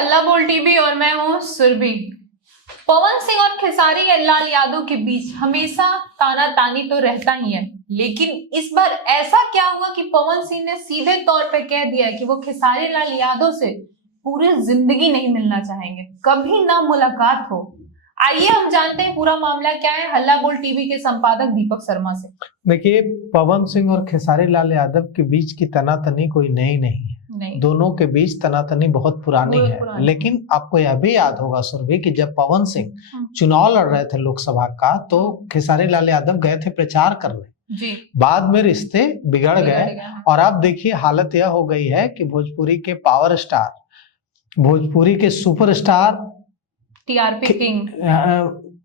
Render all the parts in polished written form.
हल्ला बोल टीवी और मैं हूँ सुरभि। पवन सिंह और खेसारी लाल यादव के बीच हमेशा ताना तानी तो रहता ही है, लेकिन इस बार ऐसा क्या हुआ कि पवन सिंह ने सीधे तौर पे कह दिया कि वो खेसारी लाल यादव से पूरी जिंदगी नहीं मिलना चाहेंगे, कभी ना मुलाकात हो। आइए हम जानते हैं पूरा मामला क्या है हल्ला बोल टीवी के संपादक दीपक शर्मा से। देखिए, पवन सिंह और खेसारी लाल यादव के बीच की तनातनी कोई नई नहीं है। दोनों के बीच तनातनी बहुत पुरानी है। लेकिन आपको यह भी याद होगा सुरभि कि जब पवन सिंह चुनाव लड़ रहे थे लोकसभा का, तो खेसारी लाल यादव गए थे प्रचार करने जी। बाद में रिश्ते बिगड़ गए और अब देखिए हालत यह हो गई है कि भोजपुरी के पावर स्टार, भोजपुरी के सुपरस्टार, टीआरपी किंग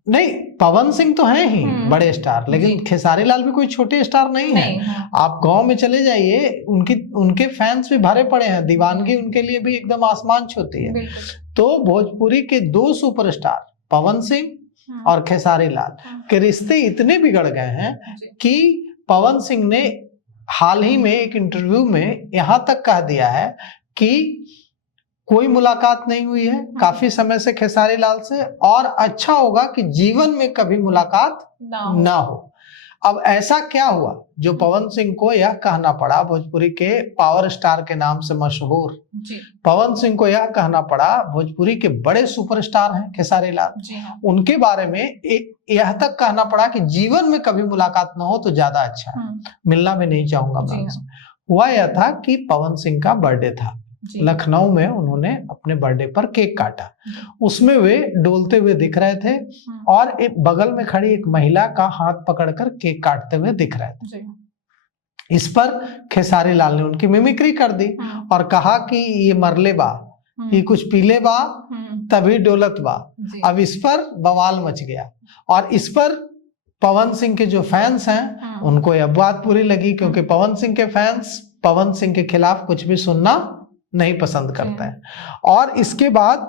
नहीं, पवन सिंह तो हैं ही बड़े स्टार, लेकिन खेसारी लाल भी कोई छोटे स्टार नहीं है। आप गांव में चले जाइए, उनके फैंस भी भरे पड़े हैं, दीवानगी उनके लिए भी एकदम आसमान छूती है। तो भोजपुरी के दो सुपरस्टार पवन सिंह और खेसारी लाल के रिश्ते इतने बिगड़ गए हैं कि पवन सिंह ने हाल ही में एक इंटरव्यू में यहाँ तक कह दिया है कि कोई मुलाकात नहीं हुई है काफी समय से खेसारी लाल से, और अच्छा होगा कि जीवन में कभी मुलाकात ना हो। अब ऐसा क्या हुआ जो पवन सिंह को यह कहना पड़ा, भोजपुरी के पावर स्टार के नाम से मशहूर पवन सिंह को यह कहना पड़ा, भोजपुरी के बड़े सुपरस्टार हैं खेसारी लाल, उनके बारे में यह तक कहना पड़ा कि जीवन में कभी मुलाकात ना हो तो ज्यादा अच्छा है, मिलना भी नहीं चाहूंगा मैं उनसे। हुआ यह था कि पवन सिंह का बर्थडे था, लखनऊ में उन्होंने अपने बर्थडे पर केक काटा, उसमें वे डोलते हुए दिख रहे थे और एक बगल में खड़ी एक महिला का हाथ पकड़कर केक काटते हुए दिख रहे थे। इस पर खेसारी लाल ने उनकी मिमिक्री कर दी और कहा कि ये मरले बा, ये कुछ पीले बा तभी डोलत बा। अब इस पर बवाल मच गया और इस पर पवन सिंह के जो फैंस हैं उनको यह बात बुरी लगी, क्योंकि पवन सिंह के फैंस पवन सिंह के खिलाफ कुछ भी सुनना नहीं पसंद करते हैं और इसके बाद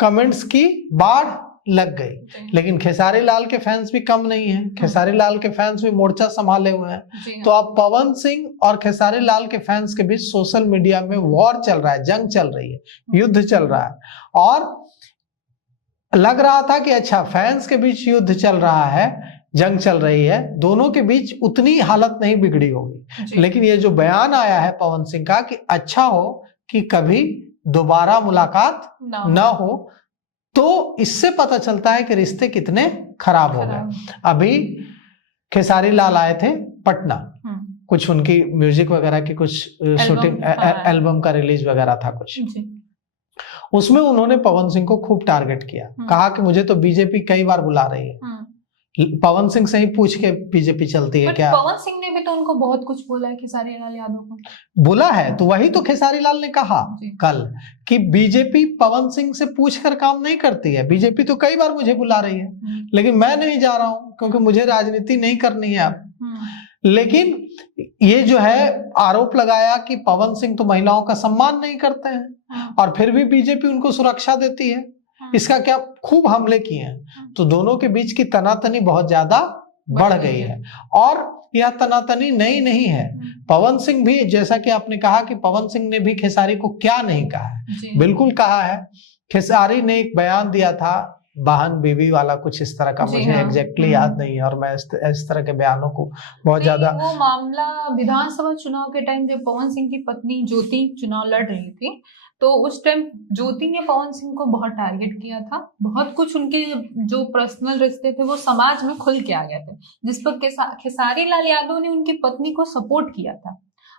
कमेंट्स की बाढ़ लग गई। लेकिन खेसारी लाल के फैंस भी कम नहीं हैं, खेसारी लाल के फैंस भी मोर्चा संभाले हुए हैं। तो अब पवन सिंह और खेसारी लाल के फैंस के बीच सोशल मीडिया में वॉर चल रहा है, जंग चल रही है, युद्ध चल रहा है। और लग रहा था कि अच्छा, फैंस के बीच युद्ध चल रहा है, जंग चल रही है, दोनों के बीच उतनी हालत नहीं बिगड़ी होगी। लेकिन ये जो बयान आया है पवन सिंह का कि अच्छा हो कि कभी दोबारा मुलाकात ना हो, तो इससे पता चलता है कि रिश्ते कितने खराब हो गए। अभी खेसारी लाल आए थे पटना, कुछ उनकी म्यूजिक वगैरह की कुछ शूटिंग, एल्बम का रिलीज वगैरह था कुछ, उसमें उन्होंने पवन सिंह को खूब टारगेट किया, कहा कि मुझे तो बीजेपी कई बार बुला रही है। पवन सिंह से ही पूछ के बीजेपी चलती है क्या? पवन सिंह ने भी तो उनको बहुत कुछ बोला है खेसारी लाल यादव को, बोला है, तो वही तो खेसारी लाल ने कहा कल कि बीजेपी पवन सिंह से पूछकर काम नहीं करती है, बीजेपी तो कई बार मुझे बुला रही है लेकिन मैं नहीं जा रहा हूं क्योंकि मुझे राजनीति नहीं करनी है अब। लेकिन ये जो है आरोप लगाया कि पवन सिंह तो महिलाओं का सम्मान नहीं करते हैं और फिर भी बीजेपी उनको सुरक्षा देती है, इसका क्या, खूब हमले किए हैं। तो दोनों के बीच की तनातनी बहुत ज्यादा बढ़ गई है और यह तनातनी नई नहीं है। पवन सिंह भी, जैसा कि आपने कहा कि पवन सिंह ने भी खेसारी को क्या नहीं कहा है, बिल्कुल कहा है। खेसारी ने एक बयान दिया था बहन बीवी वाला, कुछ इस तरह का, मुझे एग्जैक्टली याद नहीं है और मैं इस तरह के बयानों को बहुत ज्यादा। वो मामला विधानसभा चुनाव के टाइम जब पवन सिंह की पत्नी ज्योति चुनाव लड़ रही थी, तो उस टाइम ज्योति ने पवन सिंह को बहुत टारगेट किया था, बहुत कुछ उनके जो पर्सनल रिश्ते थे वो समाज में खुल के आ गए थे, जिस पर खेसारी लाल यादव ने उनकी पत्नी को सपोर्ट किया था।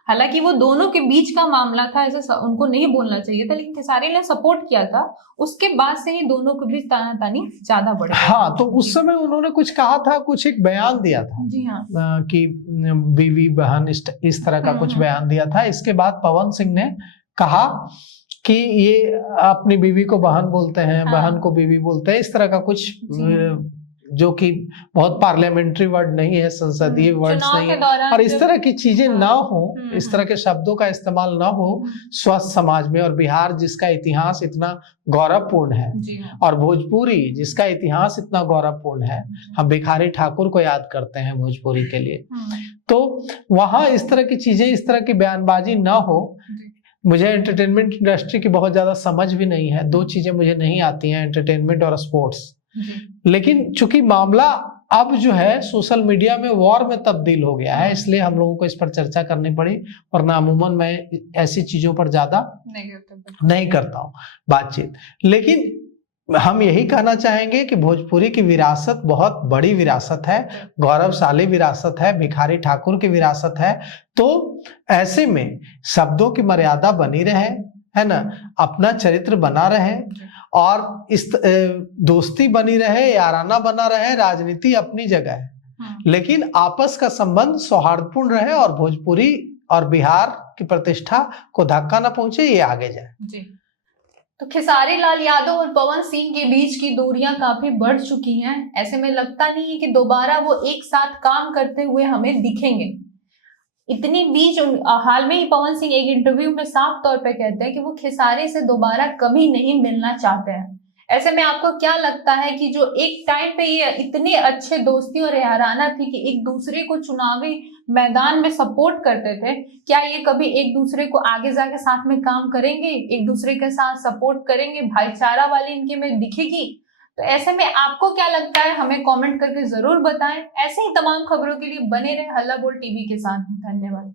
हालांकि वो दोनों के बीच का मामला था, ऐसा उनको नहीं बोलना चाहिए था, लेकिन खेसारी ने सपोर्ट किया था। उसके बाद से ही दोनों के बीच तानातानी ज्यादा बढ़ गई। हाँ, तो उस समय उन्होंने कुछ कहा था, कुछ एक बयान दिया था। जी हाँ, कि बीवी बहन इस तरह का कुछ बयान दिया था। इसके बाद पवन सिंह ने कहा कि ये अपनी बीवी को बहन बोलते हैं, बहन को बीवी बोलते हैं, इस तरह का कुछ, जो कि बहुत पार्लियामेंट्री वर्ड नहीं है, संसदीय वर्ड्स नहीं है, और इस तरह की चीजें ना हो, इस तरह के शब्दों का इस्तेमाल ना हो स्वस्थ समाज में। और बिहार जिसका इतिहास इतना गौरवपूर्ण है और भोजपुरी जिसका इतिहास इतना गौरवपूर्ण है, हम भिखारी ठाकुर को याद करते हैं भोजपुरी के लिए, तो वहां इस तरह की चीजें, इस तरह की बयानबाजी ना हो। मुझे एंटरटेनमेंट इंडस्ट्री की बहुत ज्यादा समझ भी नहीं है, दो चीजें मुझे नहीं आती हैं, एंटरटेनमेंट और स्पोर्ट्स। लेकिन चूंकि मामला अब जो है सोशल मीडिया में वॉर में तब्दील हो गया है, इसलिए हम लोगों को इस पर चर्चा करनी पड़ी, वरना अमूमन मैं ऐसी चीजों पर ज्यादा नहीं करता हूँ बातचीत। लेकिन हम यही कहना चाहेंगे कि भोजपुरी की विरासत बहुत बड़ी विरासत है, गौरवशाली विरासत है, भिखारी ठाकुर की विरासत है। तो ऐसे में शब्दों की मर्यादा बनी रहे, है ना, अपना चरित्र बना रहे और इस दोस्ती बनी रहे, याराना बना रहे, राजनीति अपनी जगह है, लेकिन आपस का संबंध सौहार्दपूर्ण रहे और भोजपुरी और बिहार की प्रतिष्ठा को धक्का न पहुंचे, ये आगे जाए जी। तो खेसारी लाल यादव और पवन सिंह के बीच की दूरियां काफी बढ़ चुकी हैं। ऐसे में लगता नहीं है कि दोबारा वो एक साथ काम करते हुए हमें दिखेंगे। इतनी बीच हाल में ही पवन सिंह एक इंटरव्यू में साफ तौर पे कहते हैं कि वो खेसारी से दोबारा कभी नहीं मिलना चाहते हैं। ऐसे में आपको क्या लगता है कि जो एक टाइम पे ये इतने अच्छे दोस्ती और याराना थी कि एक दूसरे को चुनावी मैदान में सपोर्ट करते थे, क्या ये कभी एक दूसरे को आगे जाके साथ में काम करेंगे, एक दूसरे के साथ सपोर्ट करेंगे, भाईचारा वाली इनके में दिखेगी? तो ऐसे में आपको क्या लगता है, हमें कमेंट करके जरूर बताएं। ऐसे ही तमाम खबरों के लिए बने रहे हल्ला बोल टीवी के साथ। धन्यवाद।